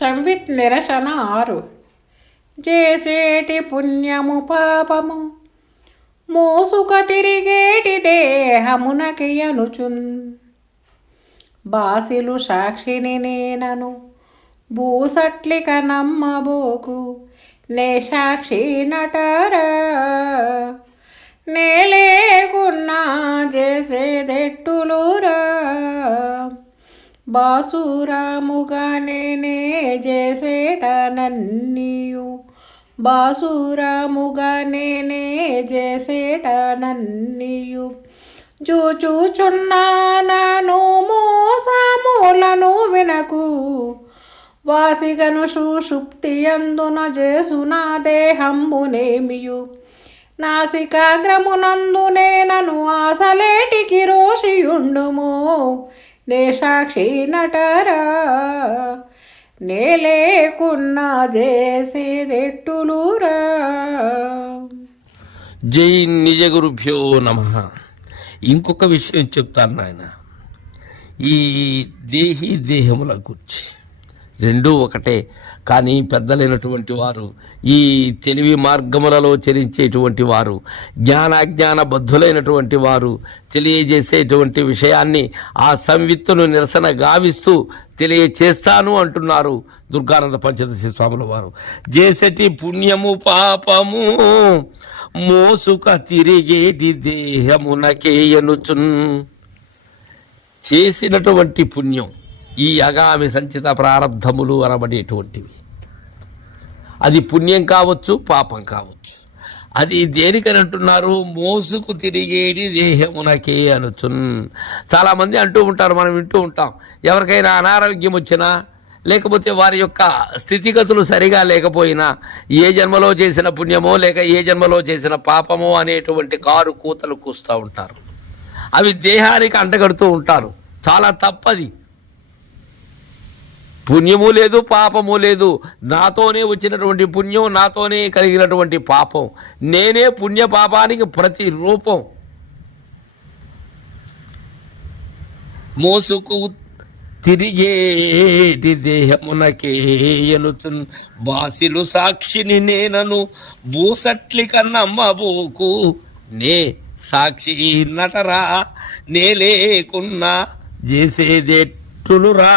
సంవిత్ నిరసన ఆరు చేసేటి పుణ్యము పాపము మోసుక తిరిగేటి దేహమునకి అనుచున్ బాసిలు సాక్షిని నేనను భూసట్లిక నమ్మబోకు నే సాక్షి నటరా నేలేకున్నా చేసేదెట్టులురా బాసురాముగా నేనే నన్నీయు బాసురాముగా నేనే చేసేటనన్నీయు చూచుచున్నాను మోసములను వినకు వాసిగను చేసు నా దేహంబునేమియు నాసికాగ్రమునందు నను ఆసలేటికి రోషియుండుము లేషాక్షి నటరా నేలేకున్నా లేకున్నా చేసేదెట్టులురా జై నిజ గురుభ్యో నమ ఇంకొక విషయం చెప్తాను నాయన ఈ దేహి దేహముల గురించి రెండూ ఒకటే కానీ పెద్దలైనటువంటి వారు ఈ తెలివి మార్గములలో చరించేటువంటి వారు జ్ఞానాజ్ఞాన బద్ధులైనటువంటి వారు తెలియజేసేటువంటి విషయాన్ని ఆ సంవిత్తును నిరసన గావిస్తూ తెలియచేస్తాను అంటున్నారు దుర్గానంద పంచదశి స్వాముల వారు జేసటి పుణ్యము పాపము మోసుక తిరిగేటి దేహమునకేయనుచున్ చేసినటువంటి పుణ్యం ఈ అగామి సంచిత ప్రారంధములు అనబడేటువంటివి అది పుణ్యం కావచ్చు పాపం కావచ్చు అది దేనికని అంటున్నారు మోసుకు తిరిగేది దేహమునకే అనుచున్ చాలామంది అంటూ ఉంటారు మనం వింటూ ఉంటాం ఎవరికైనా అనారోగ్యం వచ్చినా లేకపోతే వారి యొక్క స్థితిగతులు సరిగా లేకపోయినా ఏ జన్మలో చేసిన పుణ్యమో లేక ఏ జన్మలో చేసిన పాపమో అనేటువంటి కారు కూతలు కూస్తూ ఉంటారు అవి దేహానికి అంటగడుతూ ఉంటారు చాలా తప్పది పుణ్యము లేదు పాపము లేదు నాతోనే వచ్చినటువంటి పుణ్యం నాతోనే కలిగినటువంటి పాపం నేనే పుణ్య పాపానికి ప్రతి రూపం మోసుకు తిరిగేటి దేహమునకే ఎనుచు బాసిలు సాక్షిని నేనను భూసట్లి కన్నమ్మబోకు నే సాక్షి నటరా నే లేకున్నా చేసేదెట్టులురా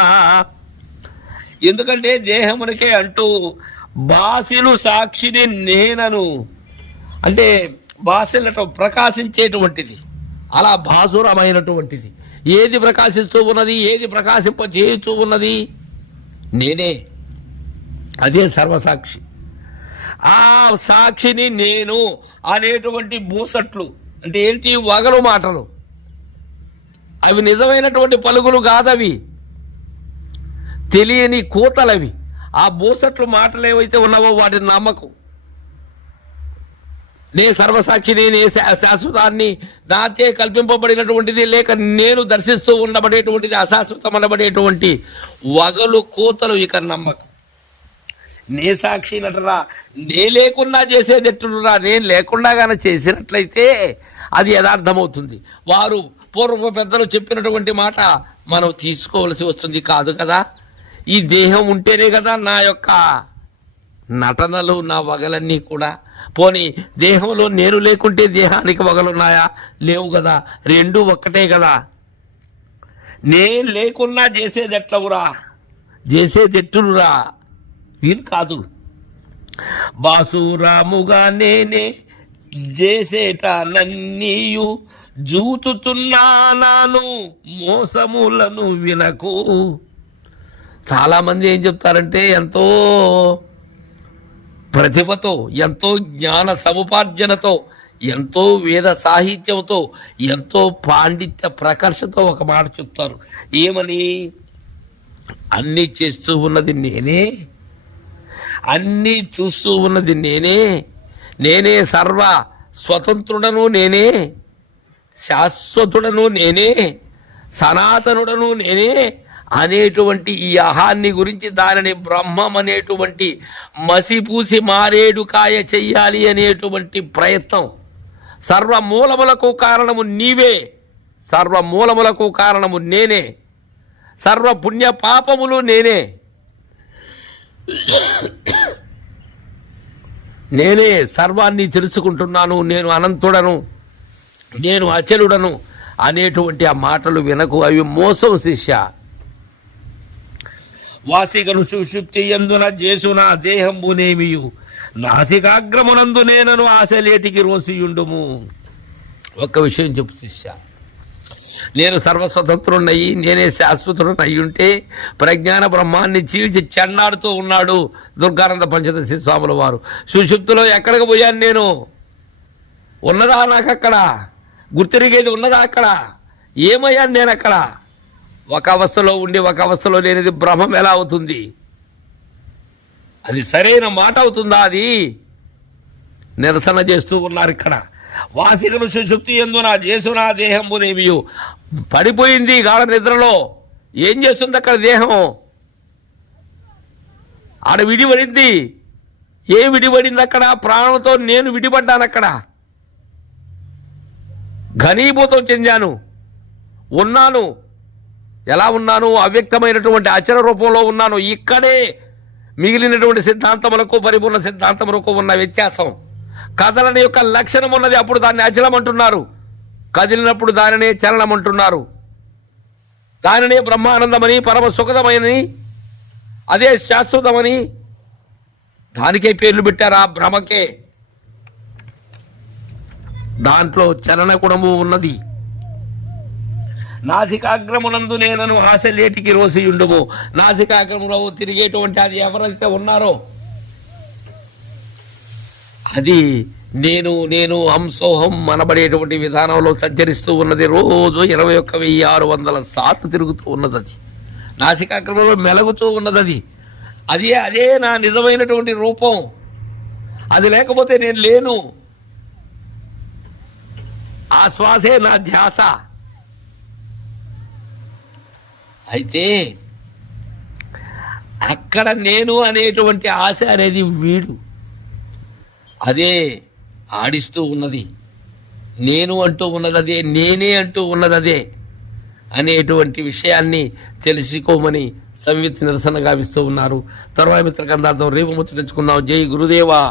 ఎందుకంటే దేహమునకే అంటూ బాసిలు సాక్షిని నేనను అంటే బాసిలట ప్రకాశించేటువంటిది అలా భాసురమైనటువంటిది ఏది ప్రకాశిస్తూ ఉన్నది ఏది ప్రకాశింపజేయుతూ ఉన్నది నేనే అదే సర్వసాక్షి ఆ సాక్షిని నేను అనేటువంటి బూసట్లు అంటే ఏంటి వగలు మాటలు అవి నిజమైనటువంటి పలుకులు కాదవి తెలియని కోతలవి ఆ బోసట్లు మాటలు ఏవైతే ఉన్నావో వాటిని నమ్మకం నే సర్వసాక్షిని నే శాశ్వతాన్ని నాచే కల్పింపబడినటువంటిది లేక నేను దర్శిస్తూ ఉండబడేటువంటిది అశాశ్వతం అనబడేటువంటి వగలు కూతలు ఇక నమ్మకం నే సాక్షి నటరా నే లేకుండా చేసేది ఎట్టురా నేను లేకుండా చేసినట్లయితే అది యథార్థమవుతుంది వారు పూర్వ పెద్దలు చెప్పినటువంటి మాట మనం తీసుకోవలసి వస్తుంది కాదు కదా ఈ దేహం ఉంటేనే కదా నా యొక్క నటనలు నా వగలన్నీ కూడా పోనీ దేహంలో నేను లేకుంటే దేహానికి వగలున్నాయా లేవు కదా రెండు ఒక్కటే కదా నేను లేకున్నా చేసేది ఎట్లవురా చేసేది వీలు కాదు బాసురాముగా నేనే చేసేట నన్నీయు జూచుచున్నాను మోసములను వినకు చాలామంది ఏం చెప్తారంటే ఎంతో ప్రతిభతో ఎంతో జ్ఞాన సముపార్జనతో ఎంతో వేద సాహిత్యంతో ఎంతో పాండిత్య ప్రకర్షతో ఒక మాట చెప్తారు ఏమని అన్నీ చేస్తూ ఉన్నది నేనే అన్నీ చూస్తూ ఉన్నది నేనే నేనే సర్వ స్వతంత్రుడను నేనే శాశ్వతుడను నేనే సనాతనుడను నేనే అనేటువంటి ఈ అహాన్ని గురించి దానిని బ్రహ్మం అనేటువంటి మసిపూసి మారేడు కాయ చెయ్యాలి అనేటువంటి ప్రయత్నం సర్వమూలములకు కారణము నీవే సర్వమూలములకు కారణము నేనే సర్వ పుణ్య పాపములు నేనే నేనే సర్వాన్ని తెలుసుకుంటున్నాను నేను అనంతుడను నేను అచలుడను అనేటువంటి ఆ మాటలు వినకు అవి మోసం శిష్య వాసికను చేసు నా దేహంబునేమియు నాసికాగ్రమునందు నేనను ఆశలేటికి రోసియుండుము ఒక్క విషయం చెప్పు శిష్య నేను సర్వస్వతంత్రున్నయ్యి నేనే శాశ్వతుడు అయ్యుంటే ప్రజ్ఞాన బ్రహ్మాన్ని చీల్చి చెన్నాడుతూ ఉన్నాడు దుర్గానంద పంచదశి స్వాముల వారు సుషుప్తిలో ఎక్కడికి పోయాను నేను ఉన్నదా నాకు అక్కడ గుర్తిరిగేది ఉన్నదా అక్కడ ఏమయ్యాను నేను అక్కడ ఒక అవస్థలో ఉండి ఒక అవస్థలో లేనిది బ్రహ్మం ఎలా అవుతుంది అది సరైన మాట అవుతుందా అది నిరసన చేస్తూ ఉన్నారు ఇక్కడ వాసికలు సుశుక్తి ఎందు నా చేసు నా దేహము పడిపోయింది గాఢ నిద్రలో ఏం చేస్తుంది అక్కడ దేహం ఆడ విడిపడింది ఏం విడిపడింది అక్కడ ప్రాణంతో నేను విడిపడ్డాను అక్కడ ఘనీభూతం చెందాను ఉన్నాను ఎలా ఉన్నాను అవ్యక్తమైనటువంటి అచర రూపంలో ఉన్నాను ఇక్కడే మిగిలినటువంటి సిద్ధాంతములకు పరిపూర్ణ సిద్ధాంతములకు ఉన్న వ్యత్యాసం కదలని యొక్క లక్షణం ఉన్నది అప్పుడు దాన్ని అచలం అంటున్నారు కదిలినప్పుడు దానినే చలనం అంటున్నారు దానినే బ్రహ్మానందమని పరమ సుఖదమని అదే శాశ్వతమని దానికే పేర్లు పెట్టారు ఆ భ్రమకే దాంట్లో చలన గుణము ఉన్నది నాసికాగ్రమునందు నేనను ఆశలేటికి రోసి ఉండుము నాసికాగ్రములో తిరిగేటువంటి అది ఎవరైతే ఉన్నారో అది నేను నేను హంసోహం మనబడేటువంటి విధానంలో సంచరిస్తూ ఉన్నది రోజు ఇరవై ఒక్క వెయ్యి ఆరు వందల సార్లు తిరుగుతూ ఉన్నది అది నాసికాక్రమంలో మెలుగుతూ ఉన్నది అది అదే అదే నా నిజమైనటువంటి రూపం అది లేకపోతే నేను లేను ఆ శ్వాసే నా ధ్యాస అయితే అక్కడ నేను అనేటువంటి ఆశ అనేది వీడు అదే ఆడిస్తూ ఉన్నది నేను అంటూ ఉన్నది అదే నేనే అంటూ ఉన్నది అదే అనేటువంటి విషయాన్ని తెలుసుకోమని సంవిత్ నిరసన గావిస్తూ ఉన్నారు తర్వాత మిత్రకందార్థం రేపు ముచ్చటించుకుందాం జై గురుదేవా